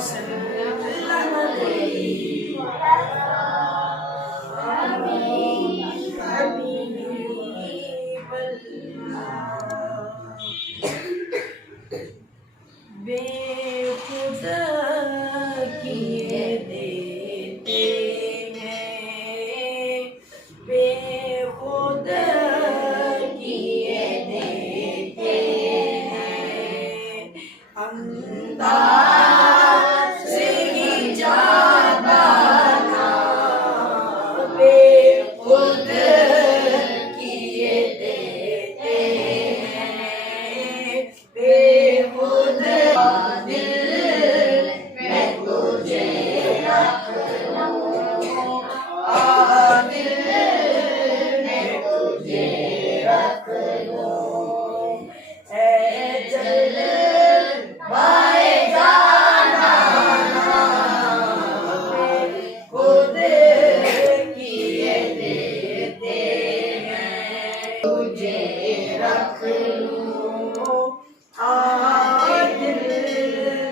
वसल्लम अलैहि बेखुदा किए देते हैं, बेखुदा किए देते हैं, अंदाज़ ही जाना बेखुदा किए देते हैं, बेखुदा दिल मैं तुझे रख लूं, दिल मैं तुझे रख लूं, ऐ जलवाए जाना खुद किए देते हैं, तुझे रख लूं, दिल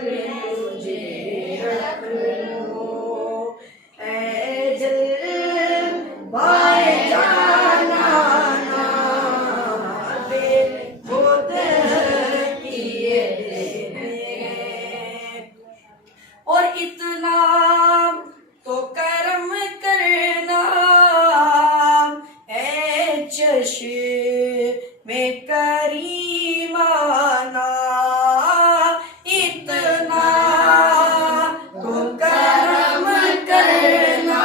में तुझे रख लूं, ऐ जलवाए जाना खुद किए देते हैं। और इतना तो करम करना है चश्मे करीमाना, इतना तो करम करना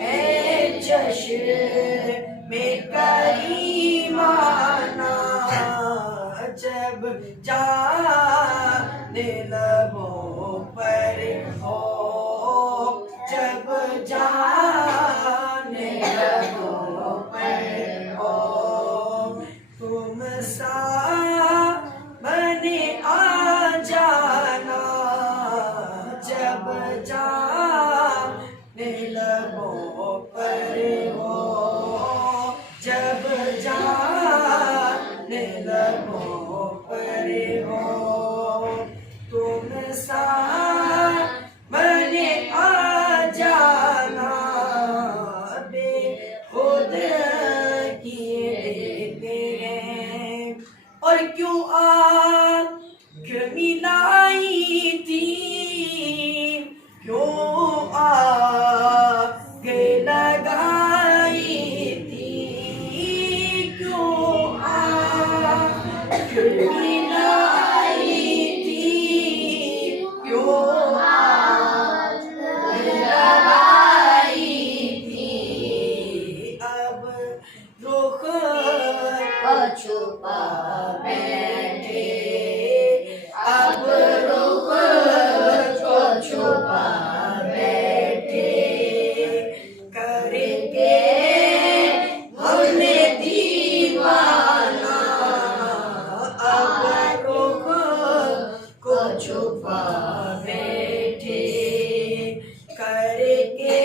है चश्मे करीमाना, जब जाने लबों पर हो, जब जाने लबों पर हो, तुम सामने आ जाना, जब जाने लबों पर हो, जब जाने लबों पर हो, तुम सामने आ जाना बेखुद किए देते हैं। और क्यों आँख मिलाई थी, क्यों आग लगाई थी, क्यों आँख मिलाई थी, क्यों आग लगाई थी, अब रुख को छुपा बैठे, अब रुख को छुपा बैठे, करके हमने दीवाना, अब रुख को छुपा बैठे, करके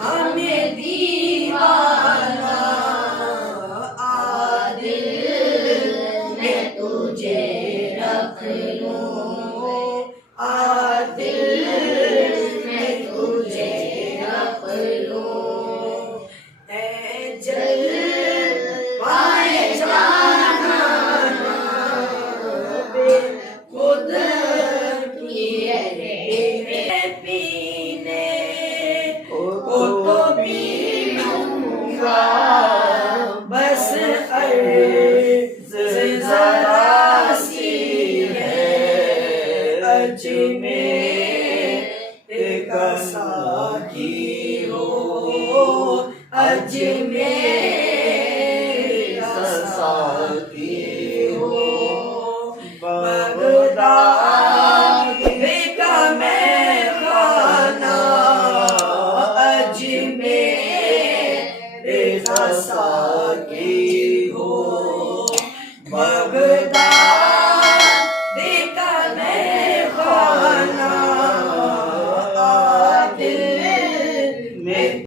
हमें दीवाना, दिल में तुझे रख लूं, दिल में तुझे रख लूं, ऐ जलवाए जाना बेखुद किए देते, पीने को तो पी लूंगा, बस अर्ज़ ज़रा सी है, अजमेर का साकी हो, अजमेर का साकी हो, बगदाद का मैं खाना, अजमेर का साकी हो, बगदाद